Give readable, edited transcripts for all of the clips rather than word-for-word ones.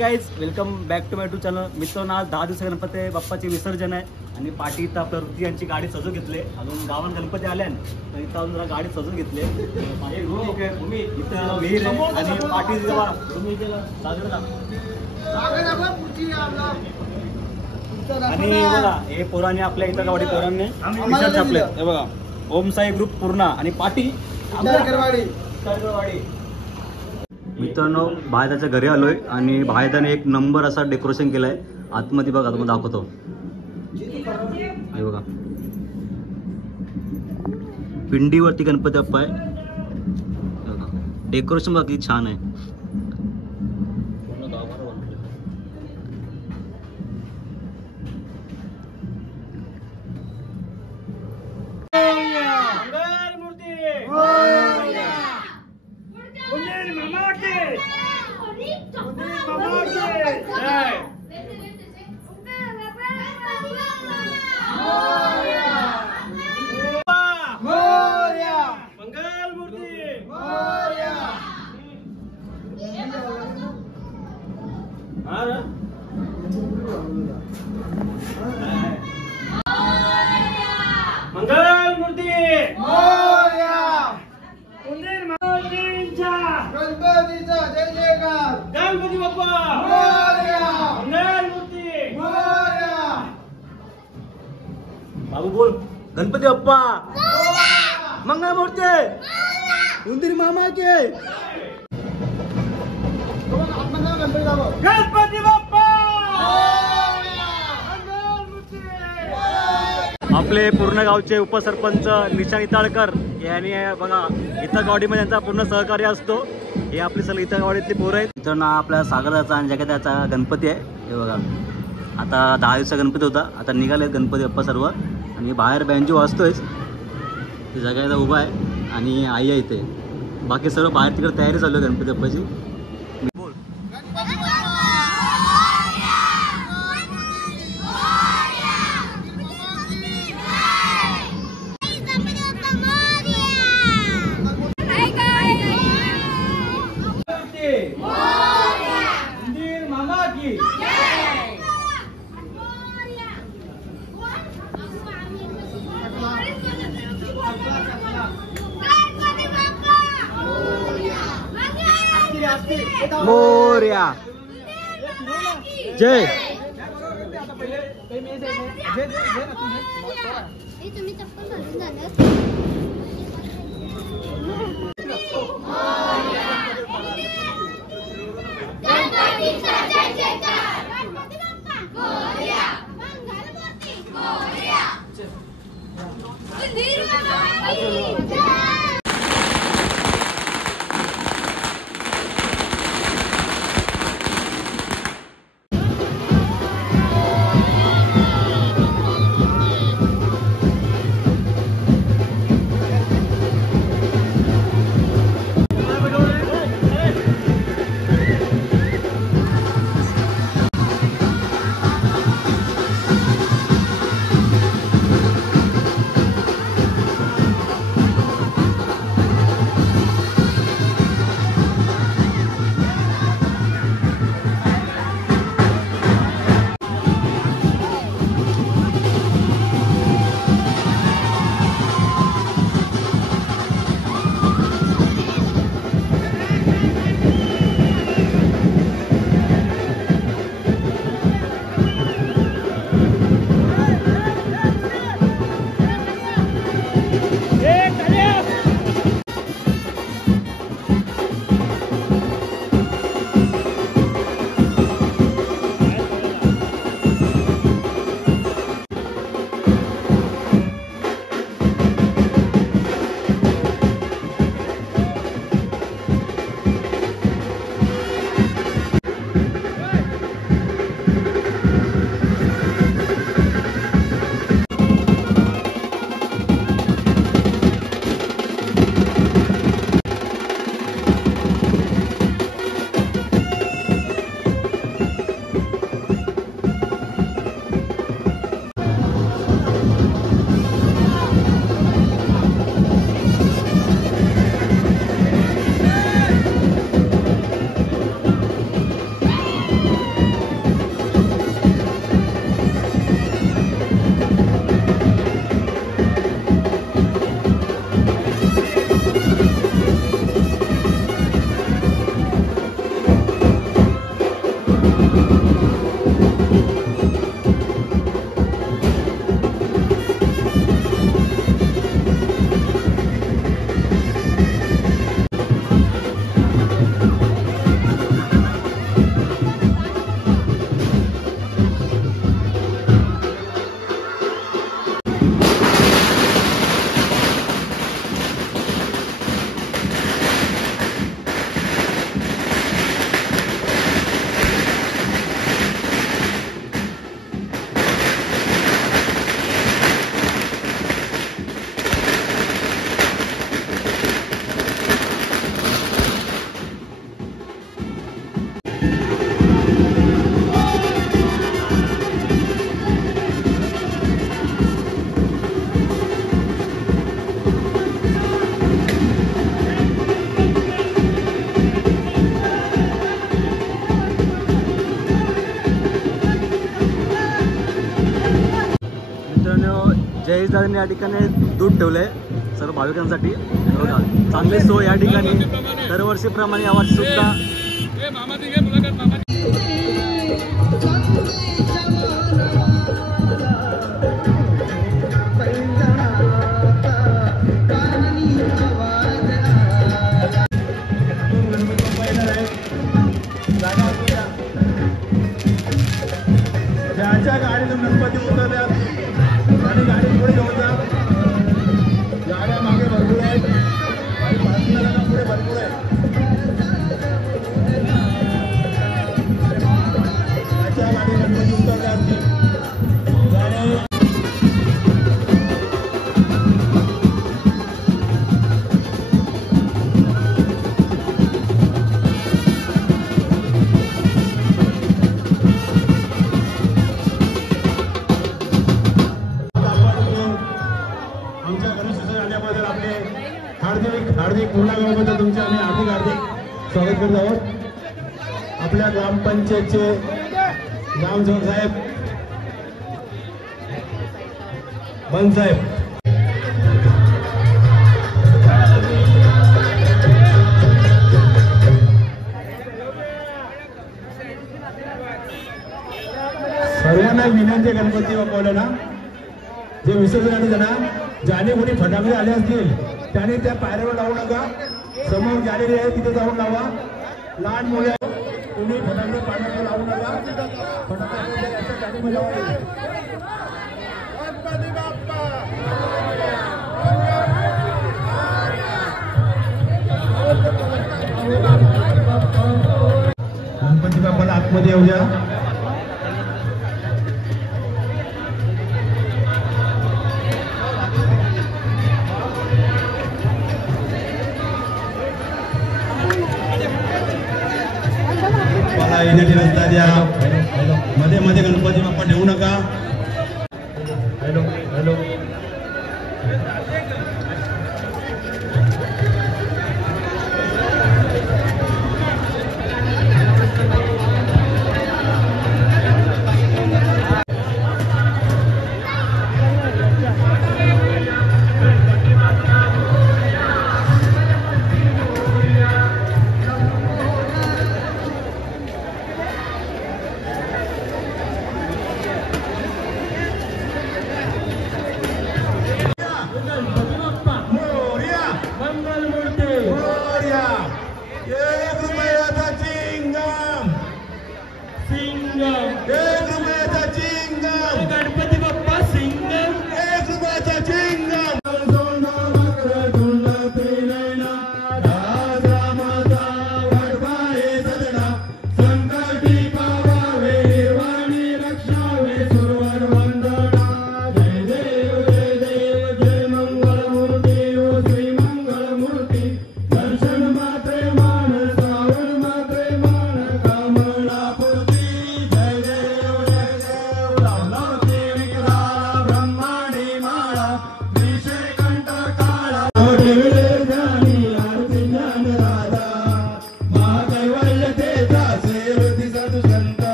Guys welcome back to my to channel. मित्रांनो आज 10 दिवसा गणपती बाप्पाचे विसर्जन आहे आणि पाठी इथं आपल्या वृत्ती यांची गाडी सजून घेतले. अजून गावात गणपती आल्या तर इथं अजून जरा गाडी सजून घेतले. इथं विहीर आहे आणि पाठी आणि बघा हे पोरांनी आपल्या इथं गाडी पोरांनी छापले. हे बघा ओम साई ग्रुप पूर्ण आणि पाठी करगरवाडी. मित्रांनो बाहेरच्या घरी आलोय आणि बाहेरने एक नंबर असा डेकोरेशन केलाय. आतमध्ये बघा तुम्हाला दाखवतो. हे बघा पिंडीवरती गणपती बाप्पा आहे. डेकोरेशन बघा किती छान आहे. गणपती बाप्पा बाबू बोल. गणपती बाप्पा मंगल मूर्ती उंदीर मामा के. गणपती बाप्पा आपले पूर्ण गावचे उपसरपंच निशान इताळकर यांनी बघा इथं गावडीमध्ये यांचा पूर्ण सहकार्य असतो. हे आपली सगळी इथं गावडीतली पोरं आहेत. इथं ना आपल्या सागराचा आणि जगताचा गणपती आहे. हे बघा आता 10 दिवसा गणपती होता. आता निघालेत गणपती बाप्पा सर्व आणि बाहेर बँजो वाजतोयच. ते जगायला उभा आहे आणि आई आहे इथे. बाकी सर्व बाहेर तिकडे तयारी चालू आहे गणपती बाप्पाची. बोल. मोरया जय. जयेश दादांनी या ठिकाणी दूध ठेवलंय सर्व भाविकांसाठी बघा. चांगली सोय या ठिकाणी दरवर्षीप्रमाणे यावर्षी सुद्धा. ज्याच्या गाडीतून गणपती उतरल्या आणि गाडी पुढे घेऊन जा. गाड्या मागे भरपूर आहेत आणि पार्किंगला पुढे भरपूर आहे. ज्याच्या गाडी गणपती उतरल्या गाड्या हार्दिक मुलागावाबद्दल तुमचे आम्ही हार्दिक स्वागत करत आहोत. आपल्या ग्रामपंचायतचे ग्रामसेवक साहेब बन साहेब सर्वांना विनंती. गणपती बाप्पाला ना जे विसर्जनाने जाणार ज्याने कोणी फटाकडे आले असतील त्याने त्या पायऱ्यावर लावू नका. समोर गॅलरी आहे तिथे जाऊन लावा. लहान मुले तुम्ही फटाकडे पाण्यावर लावू नका. फटाकडे गाडीमध्ये लावा. गणपती बाप्पाला आतमध्ये येऊ द्या. येण्याची रस्ता द्या. मध्ये मध्ये गणपती बाप्पा ठेवू नका. Hello hello Ganpati Bappa Singam. 1 रुपयाचा चिंगम.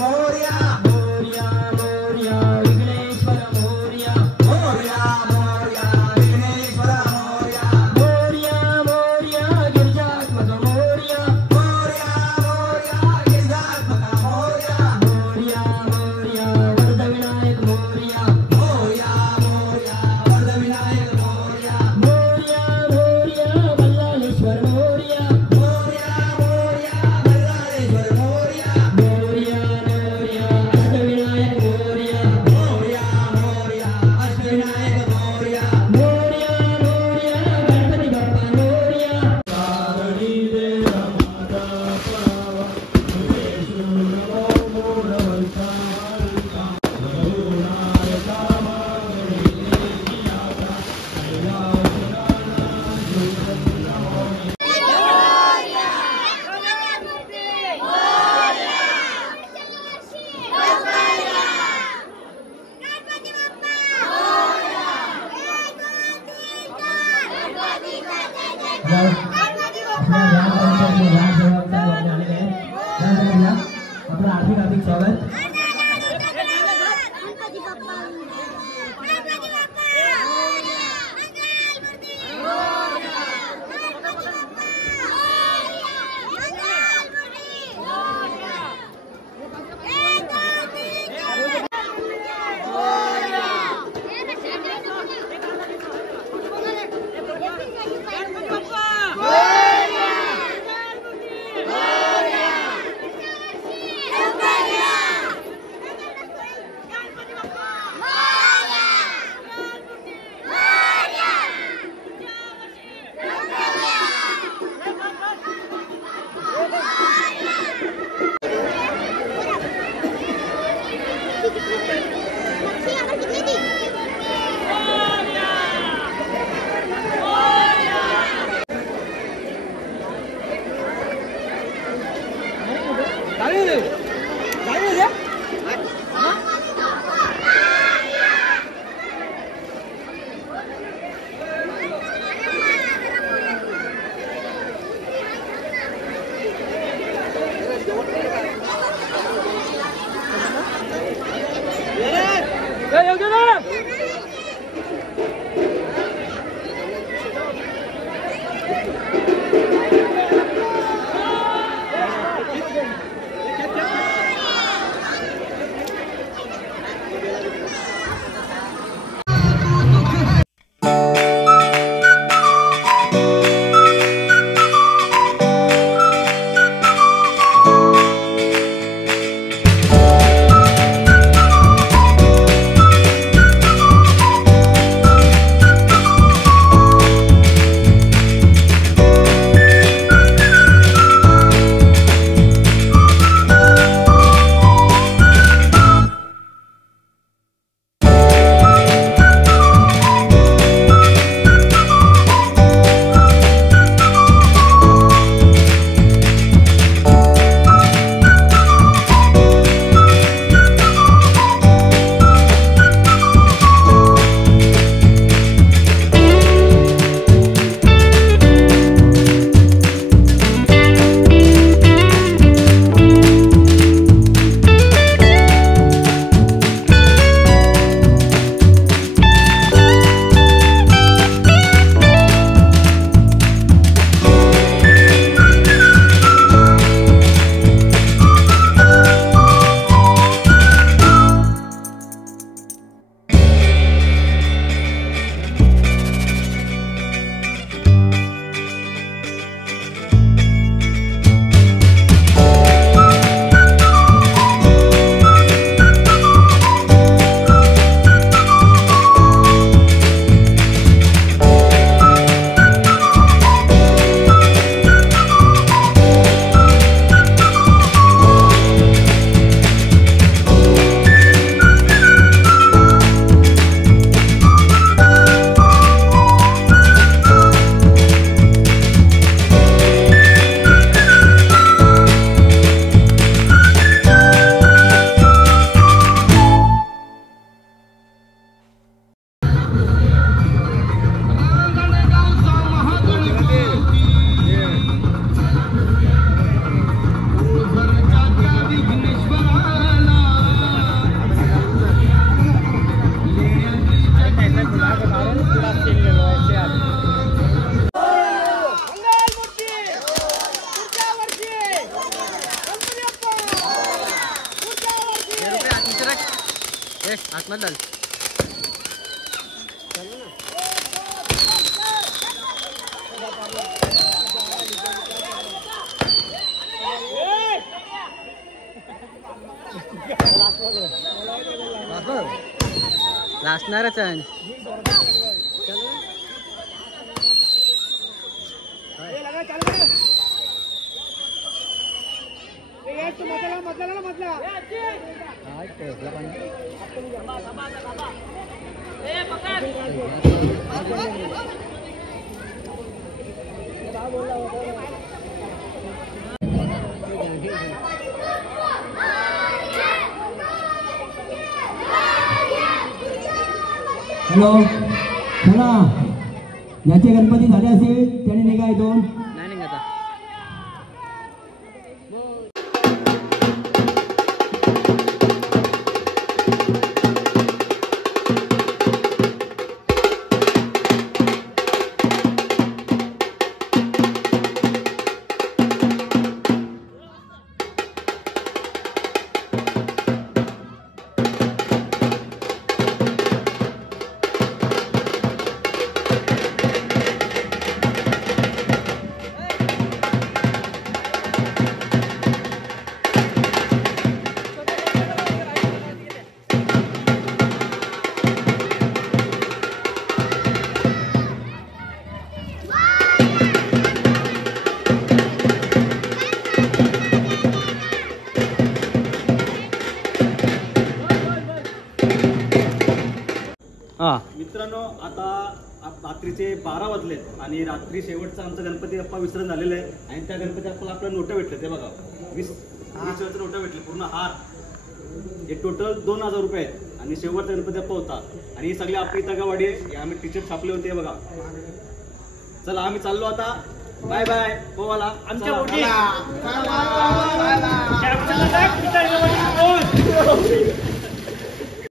मोरया आपलं हार्दिक स्वागत. आतमधल लास्टणारच आहे हॅलो चला ज्याचे गणपती झाले असेल त्याने निघाय दोन. मित्रांनो, आता रात्रीचे 12 वाजलेत आणि रात्री शेवटचा आमचा गणपती बाप्पा विसर्जन झालेलं आहे आणि त्या गणपती बाप्पाला आपल्याला नोटं भेटले. ते बघा 20 नोटं भेटले, पूर्ण हार. हे टोटल 2000 रुपये आहेत आणि शेवटचा गणपती बाप्पा होता आणि ही सगळी आपली इथगावाडी आहे. आम्ही टी-शर्ट छापले होते बघा. चला आम्ही चाललो आता. बाय बाय पोवाला आमच्या